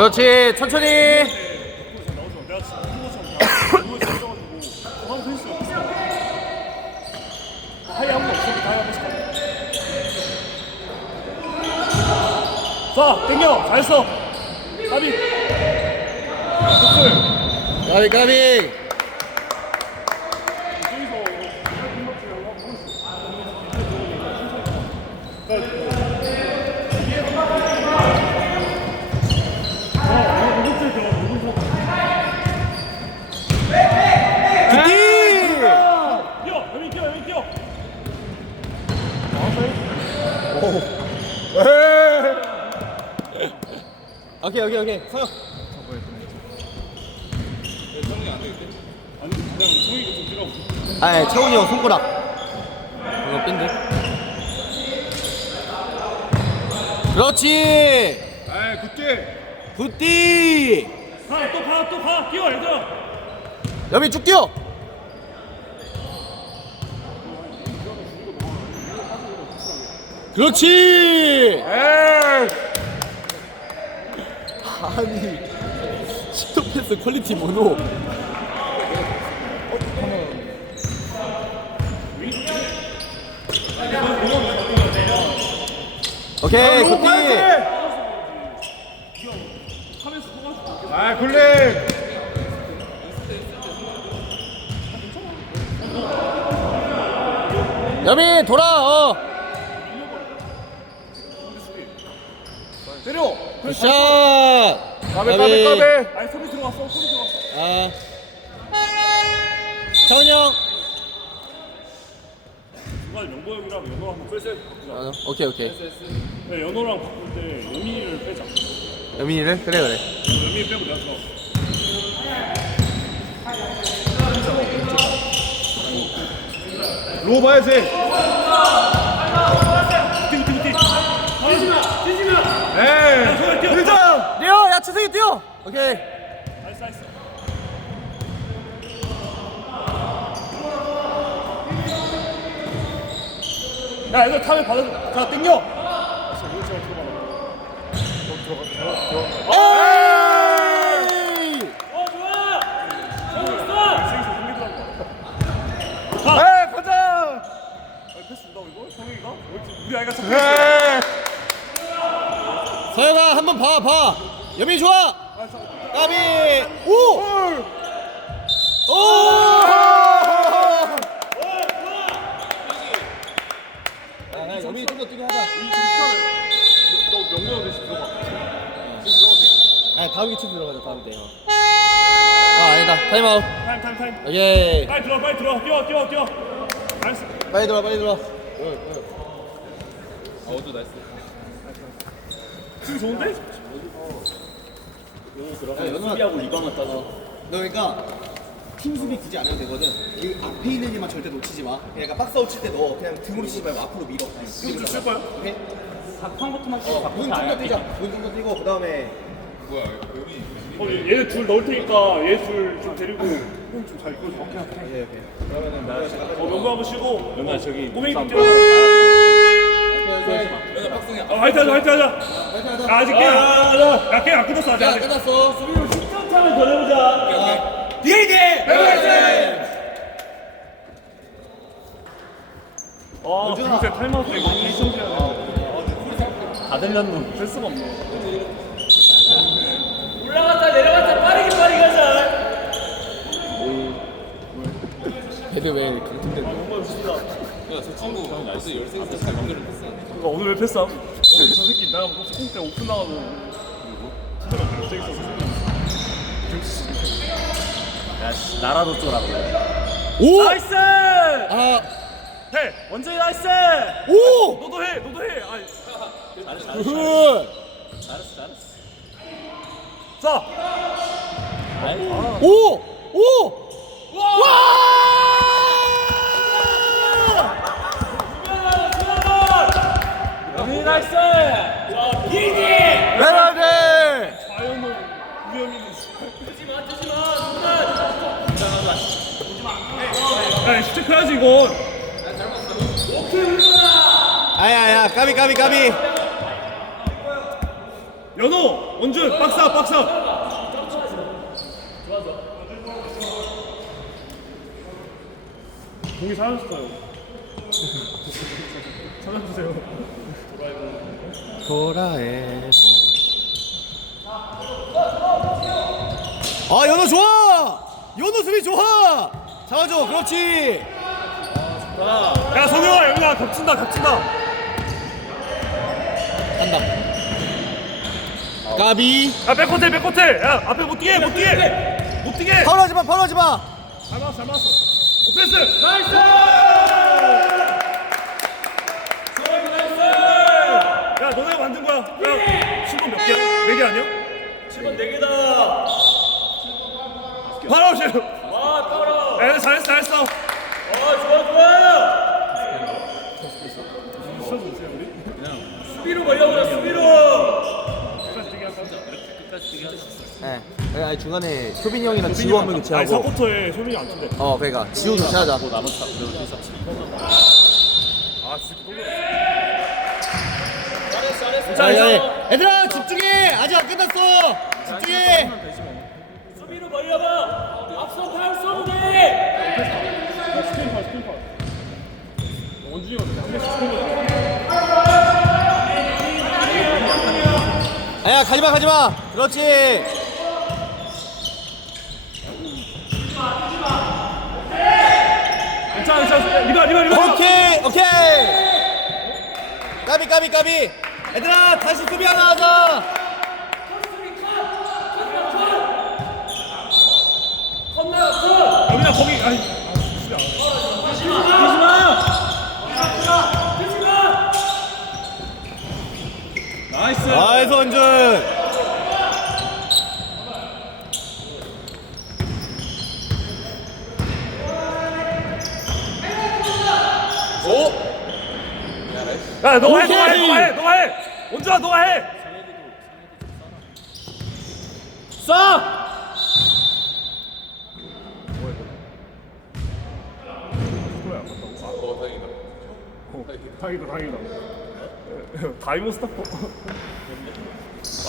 그렇지 천천히. 자, 땡겨. 잘했어. 까비. 까비 까비 저기서 굿디 뛰어. 여기 뛰어. 여기 뛰어. 오케이 오케이 오케이 서영. 아 채훈이 형 손가락 이거 뺀데 그렇지 아, 굿게. 굿디 가, 또 가, 또 가. 뛰어, 얘들아. 여미 쭉 뛰어 그렇지 아니 시도 패스 퀄리티 뭐노 오케이 굿디 아, 굴릭. 여미 돌아 어 때려. 굿샷 까베, 까베, 까베. 아니, 소리 들어갔어. 소리 들어갔어. 아 차훈이 형 중간에 명보 형이랑 연호랑 한번 빼세. 아, 오케이 오케이 네, 연호랑 바꿀 때 여민이를 빼자. 여민이를 그래 그래 여민이 빼고 내가 들어. 로 봐야지. 뛰고 뛰고 뛰. 뛰지마, 뛰지마. 에이. 소리 뛰어. 일장. 채승이 뛰어 오케이 나이스, 나이스. 야, 이거 타면 받아줘. 자, 땡겨. 에이 어, 좋아. 잘했어. 에이 가자. 패스 준다고 이거? 성혁이가? 왜 이렇게 우리 아이가 참 에이. 서영아 한번 봐봐 여민이 좋아 까비 오! 오! 아, 여민이 좀더 뛰게 하자 너 명령 대신 들어가. 아 다음 위치 들어가자 다음 때 아, 아니다 타임아웃 타임 타임 타임. 오케이 빨리 들어 빨리 들어. 뛰어 뛰어 뛰어. 나이스. 빨리 들어와 빨리 들어와 지금 좋은데? 수비하고 리바만 따서 너 그러니까 팀 수비 굳이 안 해도 되거든. 이 앞에 있는 애만 절대 놓치지 마. 그러니까 박스아웃 칠 때 너 그냥 등으로 치지 말고 앞으로 밀어. 이거 좀쓸 거야? 오케이? 박판부터만 찍어 문 좀 더 뛰자. 문 좀 더 뛰고 그 다음에 어, 얘- 얘네 둘 넣을 테니까 얘 둘 좀 데리고. 형좀잘 이끌어줘. 오케이 오케이. 예 오케이 어 명구 한번 쉬고. 연아 저기 꼬맹이 좀 싸움. 뛰어. 어 화이팅 하자 화이팅 하자. 야, 아직 게임 야 게임 안 끝났어 아직. 자 아직. 끝났어 수비로 한번 더 해보자. 아, 진짜 탈마우스 이거 이성재야. 다 들렸노 될 수가 없네. 올라갔다 내려갔다 빠르게 빠르게 하자 걔들 왜 강팀 들 그러니까 오늘 왜 패스함? 오늘 저 새끼 뭐 스콩 때 오픈 진짜 갑자기 있어서 야씨 나라도 쪼라고 오! 나이스 아! 해! 원정이 나이스 오! 너도 해! 너도 해! 아니 잘했어 굿! 잘했어 잘했어 자! 오! 오! 박사 공이 사라졌어요 찾아주세요 도라에몽 아 연호 좋아! 연호 수비 좋아! 잡아줘 그렇지! 야 성영아 여기다 겹친다 겹친다. 한다. 까비. 야 백호텔 백호텔 야 앞에 못 뛰게 못 뛰게. 못 뛰게. 파울하지 마 파울하지 마. 잘 맞았어 잘 맞았어. 오펜스! 나이스 야 너네가 만든 거야 야 7번 몇 개야? 4개 아니야? 7번 4개다. 바로 오세요 와, 파울아. 야 잘했어 잘했어 와, 좋아, 좋아. 수비로 걸려버려, 수비로. 네 아니 중간에 효빈이 형이랑 지호 한 명 아니 교체하고 서포터에 효민이 안 튼대 어 그러니까 지호 교체하자 아 놀라 자, 야, 야, 얘들아 집중해. 아직 안 끝났어. 집중해. 수비로 걸려봐. 앞선 파울 쏘면 돼. 아야 가지마 가지마. 그렇지. 괜찮아 괜찮아. 리바 리바 리바. 오케이 오케이. 까비 까비 까비 얘들아 다시 수비 하나 하자 여기다 거기 아니 아, 수비 안 하네. 나이스 원준 해. 너가 해 너가 해 원준아 너가 해? 쏴 어 다행이다 어 다행이다 다행이다 다이모 스타퍼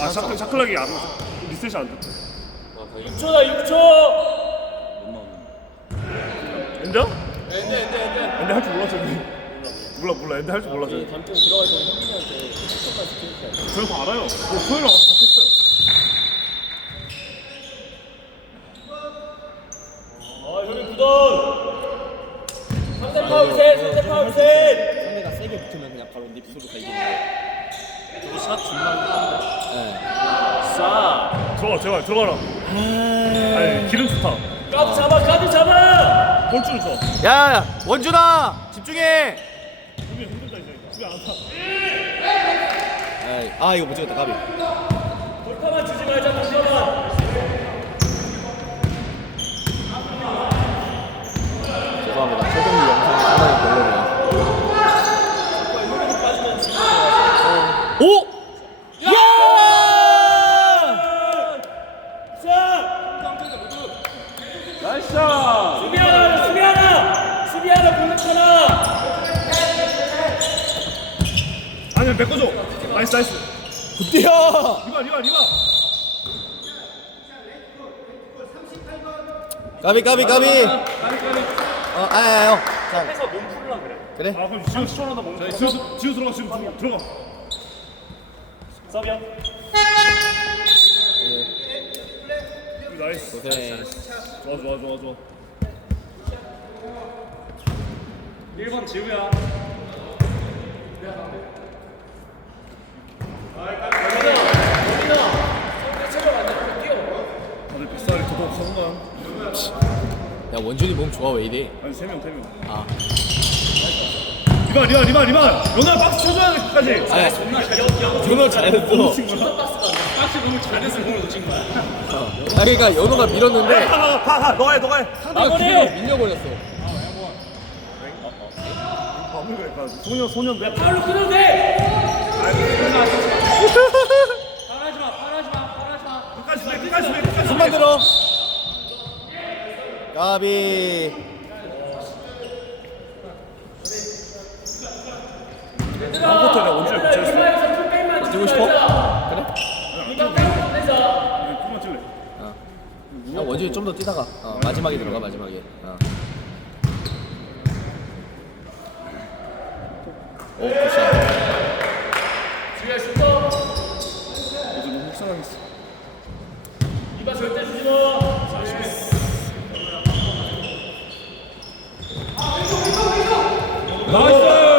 아 샤클 샤클락이 안 리셋이 안 됐대. 6초다, 6초. 엔드? 엔드 엔드 엔드 엔드 할 줄 몰랐어 엔드 몰라 몰라 엔드 할줄 몰랐어 감점 들어가기 전에 현민이한테 속도까지 키우셔야 돼. 저희 거 알아요 뭐 토요일 와서 다 했어요 아, 현민 구던. 상대 파울 셋, 상대 파울 셋. 상대가 세게 붙으면 그냥 바로 립스로 다 이기는데 저거 샷 존나 네. 싸. 들어가 제발 들어가라 아니 기름 좋다 까드 잡아, 까드 잡아. 볼줄 줘야 원준아 집중해 수비 안 한다 에이, 아 이거 못 찍었다 까비 돌파만 주지 말자, 돌파만. 죄송합니다 최종기 영상이 상당히 별로네요 오! 야! 수비 하나, 수비 하나. 수비 하나, 공격 하나. 아니 메꿔줘 나이스 나이스. 굿디야! 리바 리바 리바. 까비 까비 까비. 어 아야 형. 자, 해서 몸 풀라 그래. 그래? 아 그럼 지우 시원하다 먹는 거 지우 지우 들어가 지우 들어가 들어가. 서비야. 나이스. 고생 좋아 좋아 좋아 좋아. 1번 지우야. 뱃살이 더더욱 야 원준이 몸 좋아 왜 이래 아니 세 명 세 명 아 리바 리바 리바 리바 연아 박스 쳐줘야 돼 끝까지 아야 준호 잘했어 박스 너무 잘해서 공을 놓친 거야. 아 그러니까 연호가 밀었는데 가가 너가 해 너가 해 상대가 마무리! 기회로 밀려버렸어 거니까 소년 소년데 파울로 끊어도 돼. 파울하 끝까지 내, 끝까지 내, 끝까지 내. 손만 들어. 까비. 한 포트를 언제 붙였어? 뛰고 싶어? 그래? 그냥 좀만 찔래. 야, 원준이 좀 더 뛰다가 어, 마지막에 들어가 마지막에. 어. 오, 굿샷. 앞서가겠어. 이봐 절대 주지 마. 네. 나이스!